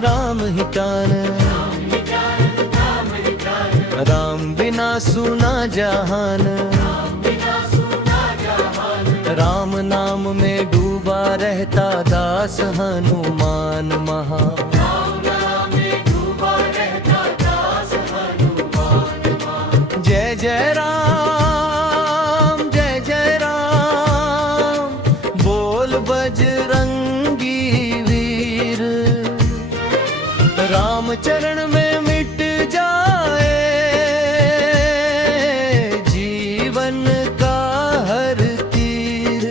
राम ही प्राण, राम बिना सूना जहान। राम नाम में डूबा रहता दास हनुमान महा। जय जय राम, जय जय राम, बोल बजरंगी वीर। राम चरण में मिट जाए जीवन का हर तीर।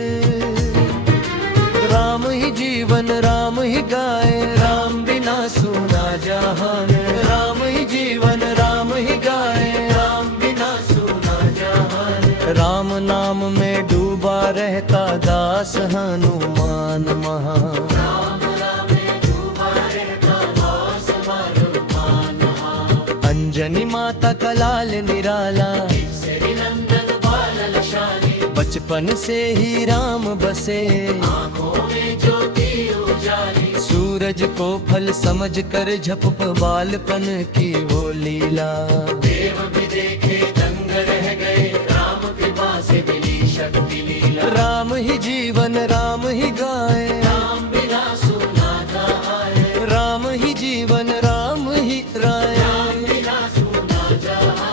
राम ही जीवन राम ही गाए, राम बिना सूना जहान। राम ही जीवन राम ही गाए, राम बिना सूना जहान। राम नाम में डूबा रहता दास हनुमान महा। अंजनी माता का लाल निराला, बचपन से ही राम बसे। सूरज को फल समझ कर झपप बालपन की वो लीला। देव भी देखे दंग रह गए, राम कृपा से मिली शक्ति लीला। राम ही जीवन राम ही गाए, राम बिना सूना जहान। राम ही जीवन राम ही राय, राम बिना सूना जहान।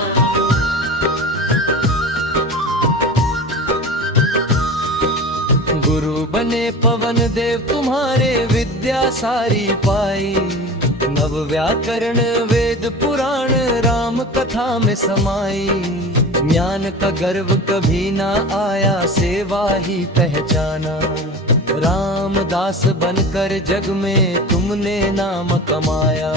गुरु बने पवन देव तुम्हारे, विद्या सारी पाई। नव व्याकरण वेद पुराण राम कथा में समाई। ज्ञान का गर्व कभी ना आया, सेवा ही पहचाना। रामदास बनकर जग में तुमने नाम कमाया।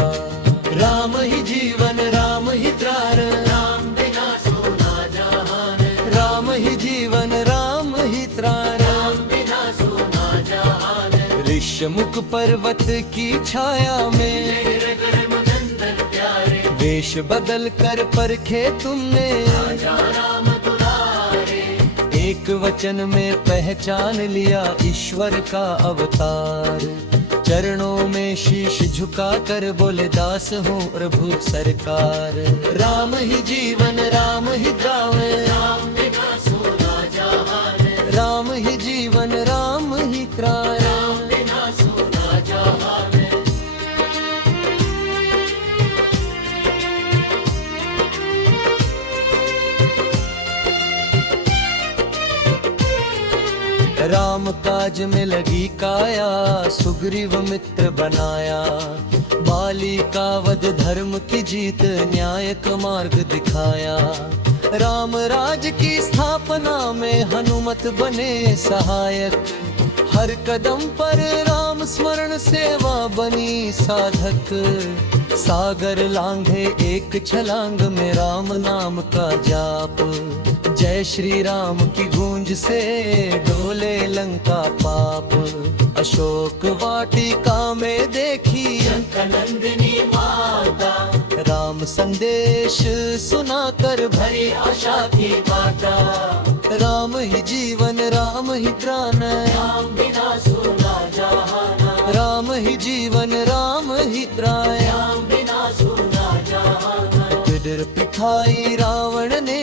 राम ही जीवन राम ही त्राण, राम बिना सूना जहान। राम ही जीवन राम ही त्राण, राम बिना सूना जहान। ऋषमुख पर्वत की छाया में वेश बदल कर परखे तुमने। एक वचन में पहचान लिया ईश्वर का अवतार। चरणों में शीश झुका कर बोले दास हूँ प्रभु सरकार। राम ही जीवन राम ही गावे, राम बिना सूना जहान। राम ही जीवन राम ही त्राण, राम बिना सूना जहान। राम काज में लगी काया, सुग्रीव मित्र बनाया। बाली का वध धर्म की जीत, न्याय का मार्ग दिखाया। राम राज की स्थापना में हनुमत बने सहायक। हर कदम पर राम स्मरण सेवा बनी साधक। सागर लांघे एक छलांग में राम नाम का जाप। जय श्री राम की गूंज से डोले लंका पाप। अशोक वाटिका में देखी नंदिनी माता। राम संदेश सुनाकर भरी आशा की बाटा। राम ही जीवन राम ही प्राण, राम बिना सूना जहान। राम ही जीवन राम ही प्राण, राम बिना सूना जहान। किडर पिठाई रावण ने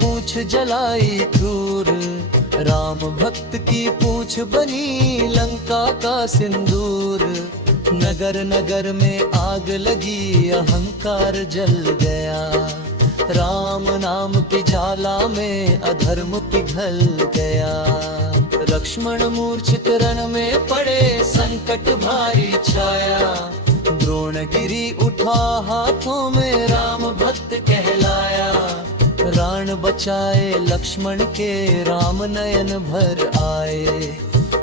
पूछ जलाई क्रूर। राम भक्त की पूछ बनी लंका का सिंदूर। नगर नगर में आग लगी, अहंकार जल गया। राम नाम की ज्वाला में अधर्म पिघल गया। लक्ष्मण मूर्छित रण में पड़े, संकट भारी छाया। द्रोणगिरि उठा हाथों में, राम भक्त कहलाया। प्राण बचाए लक्ष्मण के, राम नयन भर आए।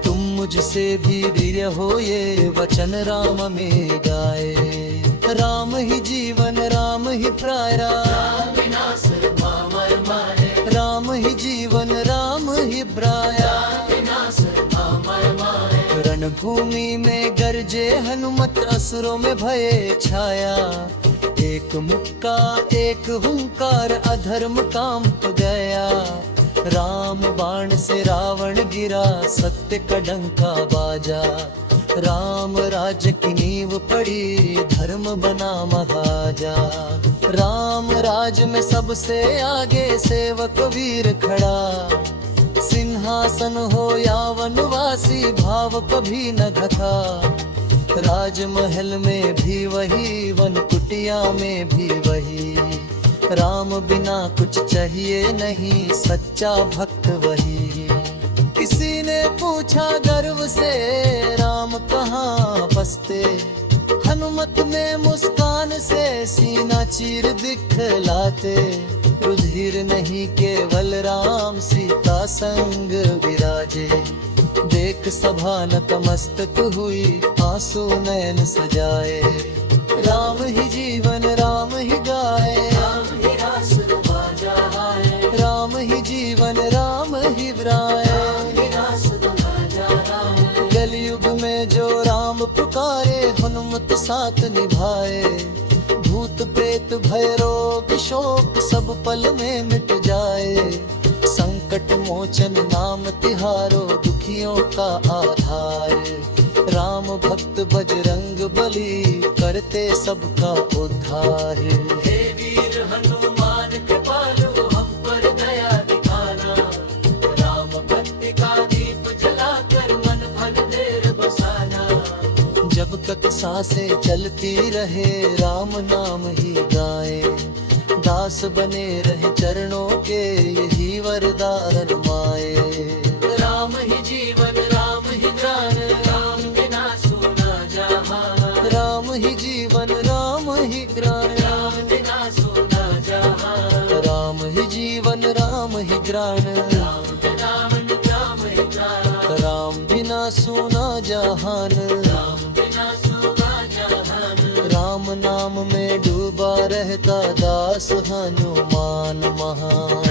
तुम मुझसे भी वीर हो, ये वचन राम में गाए। राम ही जीवन राम ही प्राण, राम ही जीवन राम ही प्राण। रणभूमि में गरजे हनुमत, असुरों में भय छाया। एक मुक्का एक हुंकार, अधर्म कांप गया। राम बाण से रावण गिरा, सत्य का डंका बाजा। राम राज्य की नींव पड़ी, धर्म बना महाजा। राम राज में सबसे आगे सेवक वीर खड़ा, सिंहासन हो या वनवासी भाव कभी न घटा। राजमहल में भी वही, वन कुटिया में भी वही, राम बिना कुछ चाहिए नहीं, सच्चा भक्त वही। किसी ने पूछा गर्व से, राम कहाँ बसते, हनुमत ने मुस्कान से सीना चीर दिखलाते। रुधिर नहीं केवल राम सीता संग विराजे, देख सभा नतमस्तक हुई, आंसू नयन सजाए। राम ही जीवन राम ही गाए, राम ही रास बाजा आए। राम ही जीवन राम ही गाए, कलयुग में जो राम पुकारे, हनुमत साथ निभाए। भूत प्रेत भय रोग शोक सब पल में मिट जाए, संकट मोचन नाम तिहारो, दुखियों का आधार। राम भक्त बजरंग बली, करते सबका उद्धार। हे वीर हनुमान कृपालु, हम पर दया दिखाना, राम भक्ति का दीप जलाकर मन भर देर बसाना। जब तक सांसें चलती रहे, राम नाम ही गाए, दास बने रहे चरणों के, यही वरदान माए। राम ही जीवन राम ही ज्ञान, राम बिना सोना जहां। राम ही जीवन राम ही ज्ञान, राम बिना सोना जहां। राम ही जीवन राम ही ज्ञान, राम बिना राम ही ज्ञान। राम बिना सोना जहान, राम बिना सोना जहान। राम नाम में डूबा रहता दास हनुमान महान।